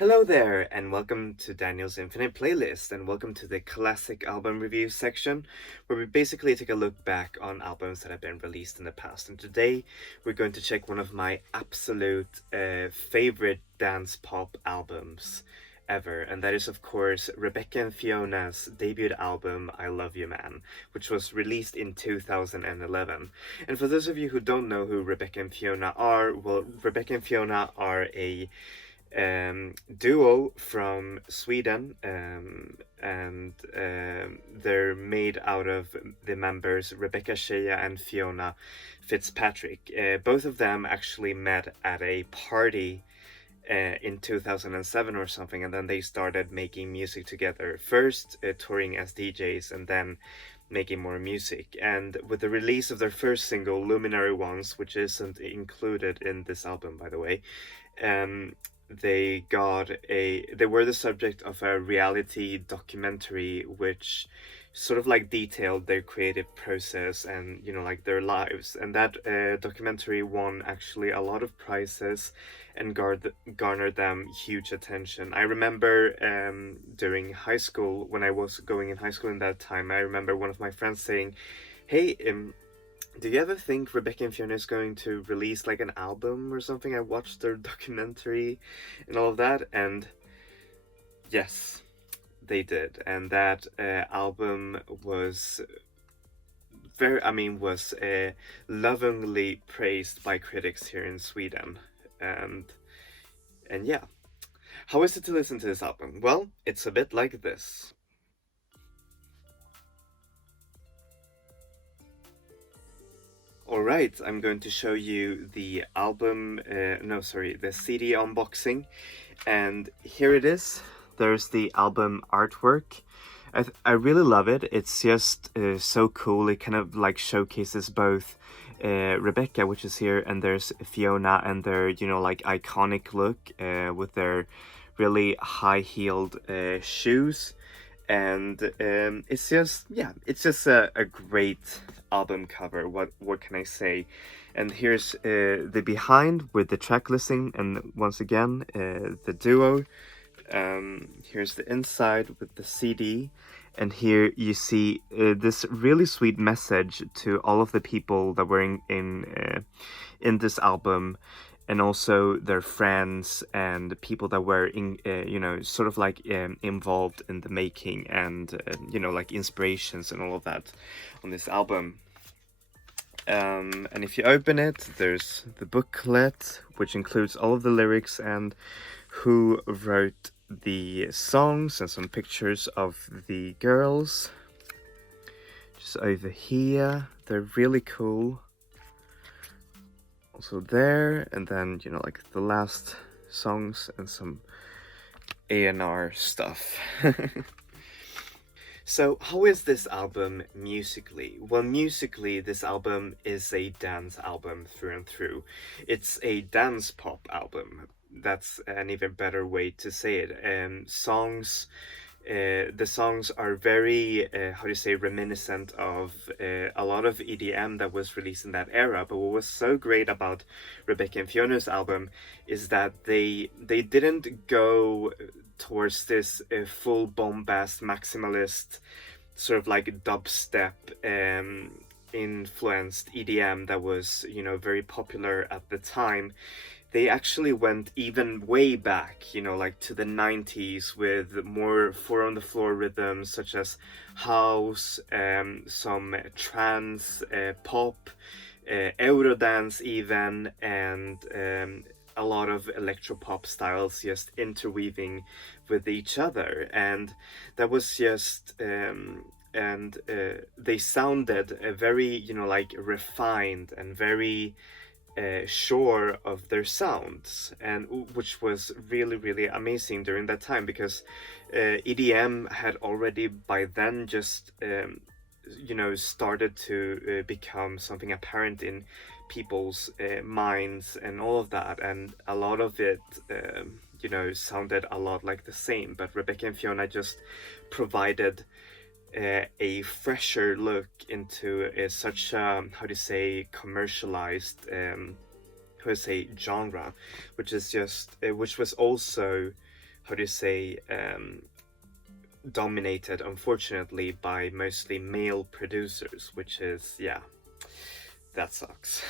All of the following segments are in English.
Hello there, and welcome to Daniel's Infinite Playlist, and welcome to the classic album review section, where we basically take a look back on albums that have been released in the past. And today, we're going to check one of my absolute favorite dance pop albums ever, and that is, of course, Rebecca and Fiona's debut album, I Love You Man, which was released in 2011. And for those of you who don't know who Rebecca and Fiona are, well, Rebecca and Fiona are a duo from Sweden, and they're made out of the members Rebecca Shea and Fiona Fitzpatrick. Both of them actually met at a party in 2007 or something, and then they started making music together, first touring as DJs and then making more music. And with the release of their first single, Luminary Ones, which isn't included in this album, by the way, they were the subject of a reality documentary which sort of like detailed their creative process and like their lives, and that documentary won actually a lot of prizes and garnered them huge attention. I remember during high school, when I was going in high school in that time, I remember one of my friends saying, hey, do you ever think Rebecca and Fiona is going to release like an album or something? I watched their documentary and all of that, and yes, they did. And that album was lovingly praised by critics here in Sweden. And yeah, how is it to listen to this album? Well, it's a bit like this. Alright, I'm going to show you the the CD unboxing, and here it is. There's the album artwork. I really love it. It's just so cool. It kind of like showcases both Rebecca, which is here, and there's Fiona, and their like iconic look with their really high-heeled shoes. And it's just a great album cover. What can I say? And here's the behind with the track listing, and once again the duo. Here's the inside with the CD, and here you see this really sweet message to all of the people that were in this album, and also their friends and people that were sort of like involved in the making, and like inspirations and all of that on this album. And if you open it, there's the booklet, which includes all of the lyrics and who wrote the songs, and some pictures of the girls just over here. They're really cool. Also there, and then like the last songs and some A&R stuff. So how is this album musically? Well, musically, this album is a dance album through and through. It's a dance pop album. That's an even better way to say it. The songs are very, reminiscent of a lot of EDM that was released in that era. But what was so great about Rebecca and Fiona's album is that they didn't go towards this full bombast maximalist sort of like dubstep influenced EDM that was very popular at the time. They actually went even way back, like to the 90s, with more four on the floor rhythms such as house, some trance, pop, Eurodance even, and a lot of electropop styles just interweaving with each other. And that was just they sounded very like refined and very sure of their sounds, and which was really, really amazing during that time, because EDM had already by then just started to become something apparent in people's minds and all of that, and a lot of it sounded a lot like the same. But Rebecca and Fiona just provided a fresher look into such commercialized genre, which is just which was also how do you say, dominated, unfortunately, by mostly male producers, which is, yeah, that sucks.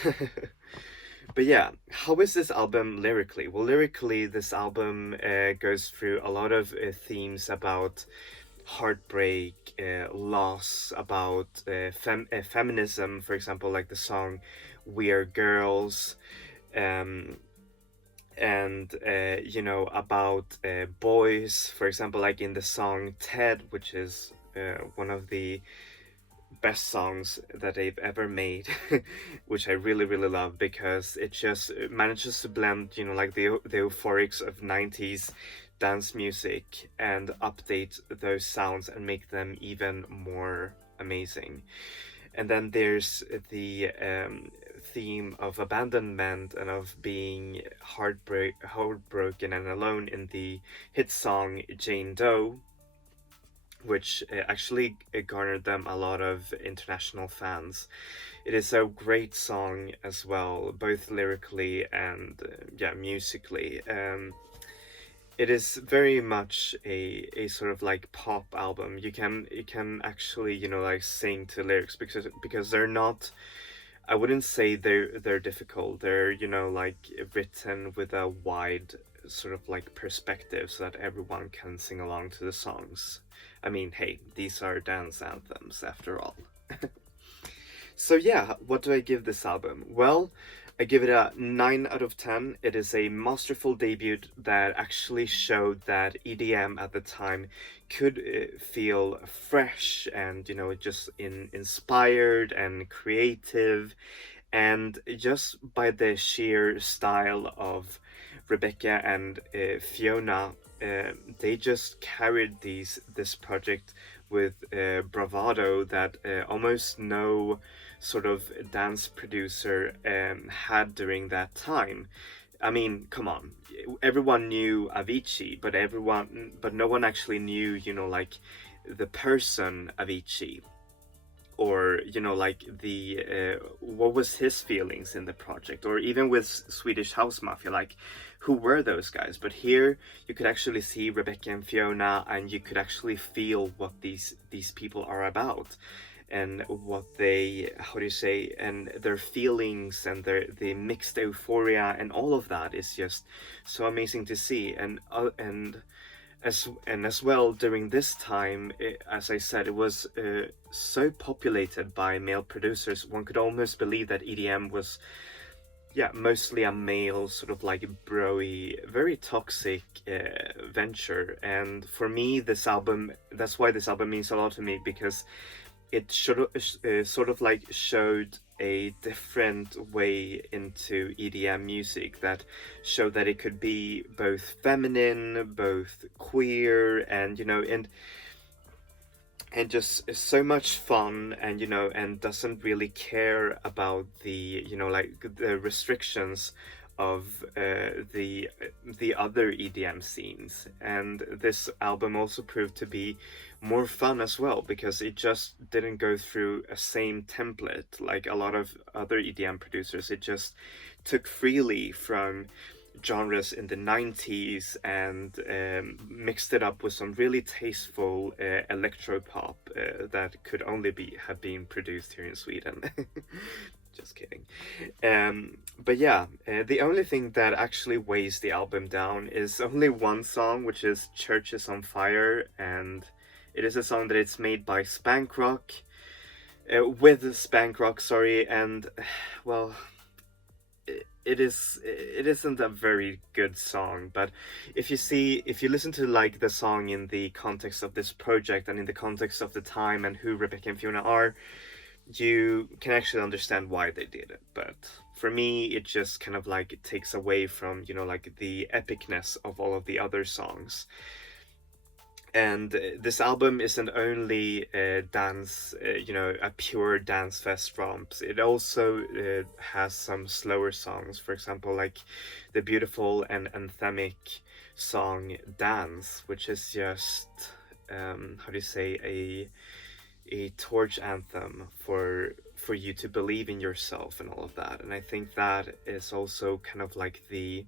But yeah, how is this album lyrically? Well, lyrically, this album goes through a lot of themes about heartbreak, loss, about feminism, for example, like the song "We Are Girls," um, and about boys, for example, like in the song "Ted," which is one of the best songs that they've ever made, which I really really love because it just manages to blend, like the euphorics of 90s dance music and update those sounds and make them even more amazing. And then there's the theme of abandonment and of being heartbroken and alone in the hit song Jane Doe, which actually garnered them a lot of international fans. It is a great song as well, both lyrically and yeah, musically. It is very much a sort of like pop album. You can actually, like sing to lyrics because they're not, I wouldn't say they're difficult. They're, like written with a wide sort of like perspective so that everyone can sing along to the songs. I mean, hey, these are dance anthems after all. So yeah, what do I give this album? Well, I give it a 9 out of 10. It is a masterful debut that actually showed that EDM at the time could feel fresh and, just inspired and creative. And just by the sheer style of Rebecca and Fiona, they just carried this project with bravado that almost no sort of dance producer had during that time. I mean, come on, everyone knew Avicii, but no one actually knew, like the person Avicii, or like the what was his feelings in the project, or even with Swedish House Mafia, like who were those guys. But here you could actually see Rebecca and Fiona, and you could actually feel what these people are about, and what they, how do you say, and their feelings and the mixed euphoria, and all of that is just so amazing to see. And as well, during this time, as I said, it was so populated by male producers, one could almost believe that EDM was, yeah, mostly a male sort of like broy, very toxic venture. And for me, that's why this album means a lot to me, because it sort of like showed a different way into EDM music, that showed that it could be both feminine, both queer, and and just so much fun, and and doesn't really care about the like the restrictions of the other EDM scenes. And this album also proved to be more fun as well, because it just didn't go through a same template like a lot of other EDM producers. It just took freely from genres in the 90s and mixed it up with some really tasteful electropop that could only have been produced here in Sweden. Just kidding. But yeah, the only thing that actually weighs the album down is only one song, which is Church is on Fire, and it is a song that it's made by Spank Rock, with Spank Rock, sorry, and well, it isn't a very good song. But if you listen to like the song in the context of this project and in the context of the time and who Rebecca and Fiona are, you can actually understand why they did it. But for me, it just kind of like it takes away from like the epicness of all of the other songs. And this album isn't only dance, a pure dance fest romps. It also has some slower songs. For example, like the beautiful and anthemic song "Dance," which is just how do you say, a torch anthem for you to believe in yourself and all of that. And I think that is also kind of like the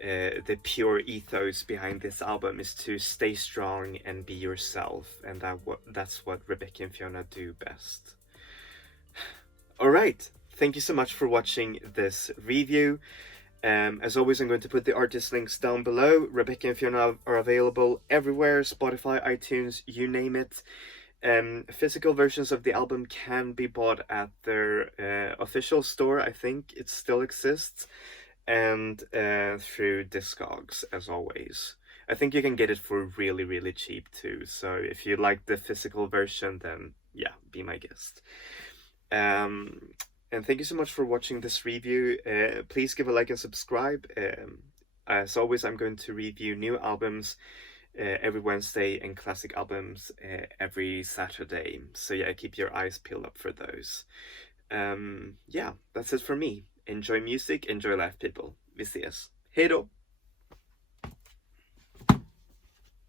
the pure ethos behind this album is to stay strong and be yourself, and that's what Rebecca and Fiona do best. All right, thank you so much for watching this review. As always, I'm going to put the artist links down below. Rebecca and Fiona are available everywhere, Spotify, iTunes, you name it. Physical versions of the album can be bought at their official store. I think it still exists, and through Discogs, as always. I think you can get it for really, really cheap too. So if you like the physical version, then yeah, be my guest. And thank you so much for watching this review. Please give a like and subscribe. As always, I'm going to review new albums every Wednesday and classic albums every Saturday. So yeah, keep your eyes peeled up for those. Yeah, that's it for me. Enjoy music, enjoy life, people. Vi ses. Hej då!